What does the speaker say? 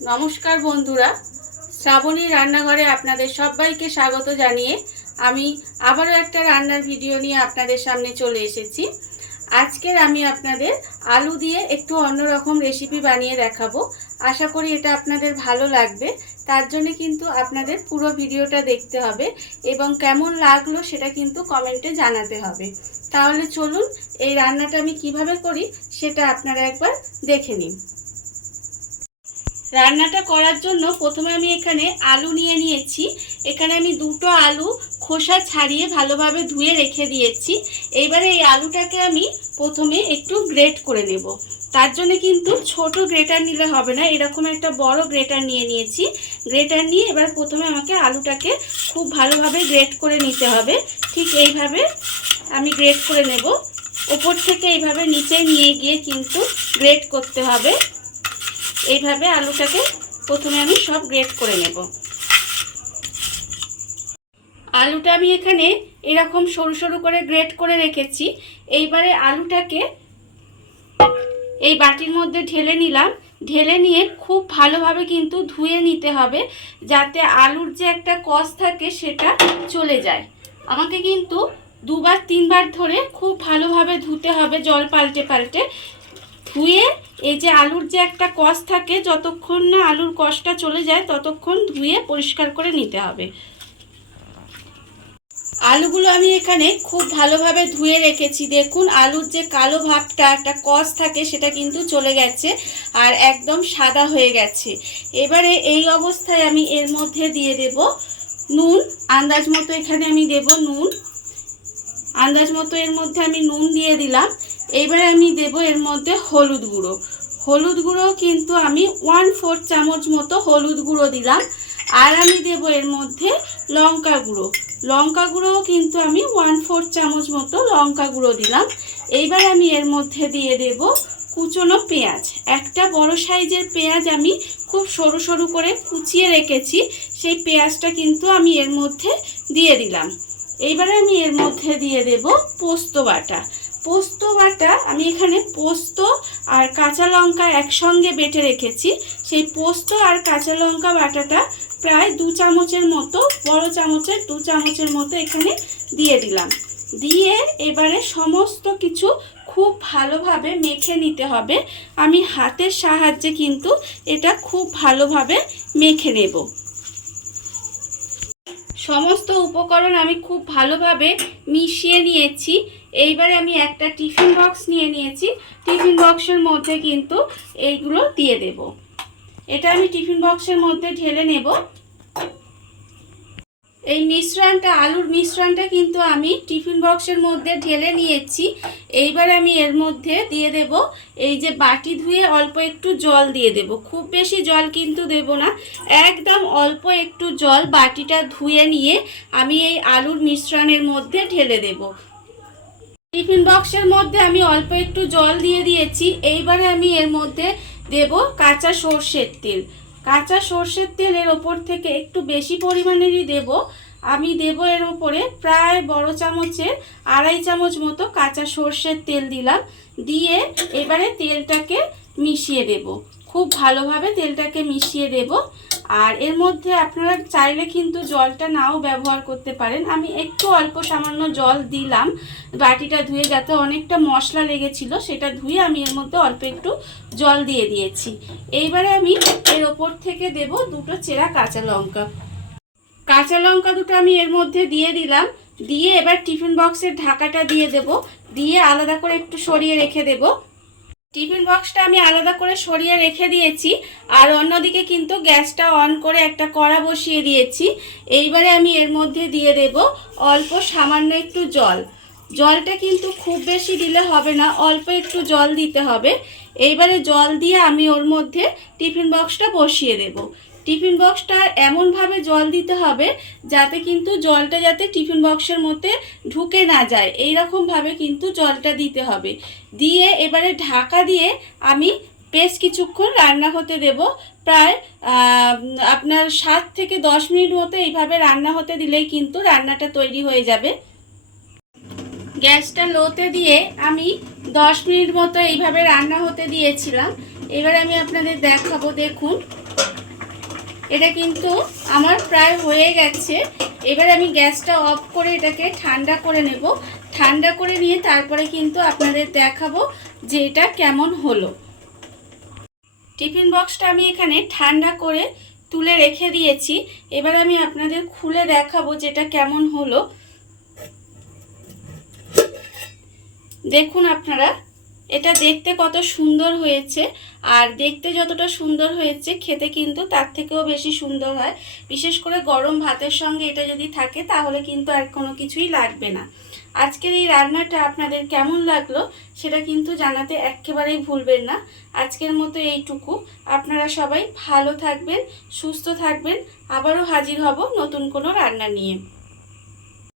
নমস্কার বন্ধুরা, শ্রাবণী রান্নাঘরে আপনাদের সবাইকে স্বাগত জানিয়ে আমি আবারও একটা রান্নার ভিডিও নিয়ে আপনাদের সামনে চলে এসেছি। আজকের আমি আপনাদের আলু দিয়ে একটু অন্যরকম রেসিপি বানিয়ে দেখাবো। আশা করি এটা আপনাদের ভালো লাগবে। তার জন্য কিন্তু আপনাদের পুরো ভিডিওটা দেখতে হবে এবং কেমন লাগলো সেটা কিন্তু কমেন্টে জানাতে হবে। তাহলে চলুন এই রান্নাটা আমি কিভাবে করি সেটা আপনারা একবার দেখে নিন। রান্নাটা করার জন্য প্রথমে আমি এখানে আলু নিয়ে নিয়েছি। এখানে আমি দুটো আলু খোসা ছাড়িয়ে ভালোভাবে ধুয়ে রেখে দিয়েছি। এইবারে এই আলুটাকে আমি প্রথমে একটু গ্রেট করে নেব। তার জন্য কিন্তু ছোট গ্রেটার নিলে হবে না, এরকম একটা বড় গ্রেটার নিয়ে নিয়েছি। গ্রেটার নিয়ে এবার প্রথমে আমাকে আলুটাকে খুব ভালোভাবে গ্রেট করে নিতে হবে। ঠিক এইভাবে আমি গ্রেট করে নেব। ওপর থেকে এইভাবে নিচে নিয়ে গিয়ে কিন্তু গ্রেট করতে হবে। এইভাবে আলুটাকে প্রথমে আমি সব গ্রেট করে নেব। আলুটা আমি এখানে এরকম সরু সরু করে গ্রেট করে রেখেছি। এইবারে আলুটাকে এই বাটির মধ্যে ঢেলে নিলাম। ঢেলে নিয়ে খুব ভালোভাবে কিন্তু ধুয়ে নিতে হবে, যাতে আলুর যে একটা কষ থাকে সেটা চলে যায়। আমাকে কিন্তু দুবার তিনবার ধরে খুব ভালোভাবে ধুতে হবে, জল পাল্টে পাল্টে ধুয়ে। এই যে আলুর যে একটা কষ থাকে, যতক্ষণ না আলুর কষটা চলে যায় ততক্ষণ ধুয়ে পরিষ্কার করে নিতে হবে। আলুগুলো আমি এখানে খুব ভালোভাবে ধুয়ে রেখেছি। দেখুন আলুর যে কালো ভাবটা একটা কষ থাকে সেটা কিন্তু চলে গেছে আর একদম সাদা হয়ে গেছে। এবারে এই অবস্থায় আমি এর মধ্যে দিয়ে দেব নুন। আন্দাজ মতো এখানে আমি দেব নুন। আন্দাজ মতো এর মধ্যে আমি নুন দিয়ে দিলাম। এইবারে আমি দেব এর মধ্যে হলুদ গুঁড়ো। হলুদ গুঁড়ো কিন্তু আমি 1/4 চামচ মতো হলুদ গুঁড়ো দিলাম। আর আমি দেব এর মধ্যে লঙ্কা গুঁড়ো। লঙ্কা গুঁড়োও কিন্তু আমি 1/4 চামচ মতো লঙ্কা গুঁড়ো দিলাম। এইবার আমি এর মধ্যে দিয়ে দেব কুচনো পেঁয়াজ। একটা বড় সাইজের পেঁয়াজ আমি খুব সরু সরু করে কুচিয়ে রেখেছি, সেই পেঁয়াজটা কিন্তু আমি এর মধ্যে দিয়ে দিলাম। এইবারে আমি এর মধ্যে দিয়ে দেব পোস্ত বাটা। পোস্ত বাটা আমি এখানে পোস্ত আর কাঁচা লঙ্কা একসঙ্গে বেটে রেখেছি। সেই পোস্ত আর কাঁচা লঙ্কা বাটাটা প্রায় 2 চামচের মতো, বড় চামচের 2 চামচের মতো এখানে দিয়ে দিলাম। দিয়ে এবারে সমস্ত কিছু খুব ভালোভাবে মেখে নিতে হবে। আমি হাতের সাহায্যে কিন্তু এটা খুব ভালোভাবে মেখে নেব। সমস্ত উপকরণ আমি খুব ভালোভাবে মিশিয়ে নিয়েছি। এইবারে আমি একটা টিফিন বক্স নিয়ে নিয়েছি। টিফিন বক্সের মধ্যে কিন্তু এইগুলো দিয়ে দেব। এটা আমি টিফিন বক্সের মধ্যে ঢেলে নেব। এই মিশ্রণটা, আলুর মিশ্রণটা কিন্তু আমি টিফিন বক্সের মধ্যে ঢেলে নিয়েছি। এইবার আমি এর মধ্যে দিয়ে দেব এই যে বাটি ধুয়ে অল্প একটু জল দিয়ে দেব। খুব বেশি জল কিন্তু দেব না, একদম অল্প একটু জল বাটিটা ধুয়ে নিয়ে আমি এই আলুর মিশ্রণের মধ্যে ঢেলে দেব। টিফিন বক্সের মধ্যে আমি অল্প একটু জল দিয়ে দিয়েছি। এইবারে আমি এর মধ্যে দেব কাঁচা সর্ষের তেল। কাঁচা সর্ষের তেল এর ওপর থেকে একটু বেশি পরিমাণেরই দেব। আমি দেব এর ওপরে প্রায় বড় চামচের 2.5 চামচ মতো কাঁচা সর্ষের তেল দিলাম। দিয়ে এবারে তেলটাকে মিশিয়ে দেব। খুব ভালোভাবে তেলটাকে মিশিয়ে দেব। আর এর মধ্যে আপনারা চাইলে কিন্তু জলটা নাও ব্যবহার করতে পারেন। আমি একটু অল্প সামান্য জল দিলাম বাটিটা ধুয়ে, যাতে অনেকটা মশলা লেগেছিল সেটা ধুয়ে আমি এর মধ্যে অল্প একটু জল দিয়ে দিয়েছি। এইবারে আমি এর ওপর থেকে দেব দুটো চেরা কাঁচা লঙ্কা। কাঁচা লঙ্কা দুটো আমি এর মধ্যে দিয়ে দিলাম। দিয়ে এবার টিফিন বক্সের ঢাকাটা দিয়ে দেব। দিয়ে আলাদা করে একটু সরিয়ে রেখে দেব। টিফিন বক্সটা আমি আলাদা করে সরিয়ে রেখে দিয়েছি। আর অন্যদিকে কিন্তু গ্যাসটা অন করে একটা কড়া বসিয়ে দিয়েছি। এইবারে আমি এর মধ্যে দিয়ে দেব অল্প সামান্য একটু জল। জলটা কিন্তু খুব বেশি দিলে হবে না, অল্প একটু জল দিতে হবে। এইবারে জল দিয়ে আমি ওর মধ্যে টিফিন বক্সটা বসিয়ে দেব। টিফিন বক্সটা এমনভাবে জল দিতে হবে যাতে কিন্তু জলটা যাতে টিফিন বক্সের মধ্যে ঢুকে না যায়, এই রকমভাবে কিন্তু জলটা দিতে হবে। দিয়ে এবারে ঢাকা দিয়ে আমি বেশ কিছুক্ষণ রান্না হতে দেব। প্রায় আপনার 7 থেকে 10 মিনিট মতো এইভাবে রান্না হতে দিলেই কিন্তু রান্নাটা তৈরি হয়ে যাবে। গ্যাসটা লোতে দিয়ে আমি 10 মিনিট মতো এইভাবে রান্না হতে দিয়েছিলাম। এবার আমি আপনাদের দেখাবো। দেখুন এটা কিন্তু আমার প্রায় হয়ে গেছে। এবার আমি গ্যাসটা অফ করে এটাকে ঠান্ডা করে নেব। ঠান্ডা করে নিয়ে তারপরে কিন্তু আপনাদের দেখাবো যে এটা কেমন হলো। টিফিন বক্সটা আমি এখানে ঠান্ডা করে তুলে রেখে দিয়েছি। এবার আমি আপনাদের খুলে দেখাবো যেটা কেমন হলো। দেখুন আপনারা, এটা দেখতে কত সুন্দর হয়েছে, আর দেখতে যতটা সুন্দর হয়েছে খেতে কিন্তু তার থেকেও বেশি সুন্দর হয়। বিশেষ করে গরম ভাতের সঙ্গে এটা যদি থাকে তাহলে কিন্তু আর কোনো কিছুই লাগবে না। আজকের এই রান্নাটা আপনাদের কেমন লাগলো সেটা কিন্তু জানাতে একেবারেই ভুলবেন না। আজকের মতো এইটুকু। আপনারা সবাই ভালো থাকবেন, সুস্থ থাকবেন। আবারও হাজির হব নতুন কোনো রান্না নিয়ে।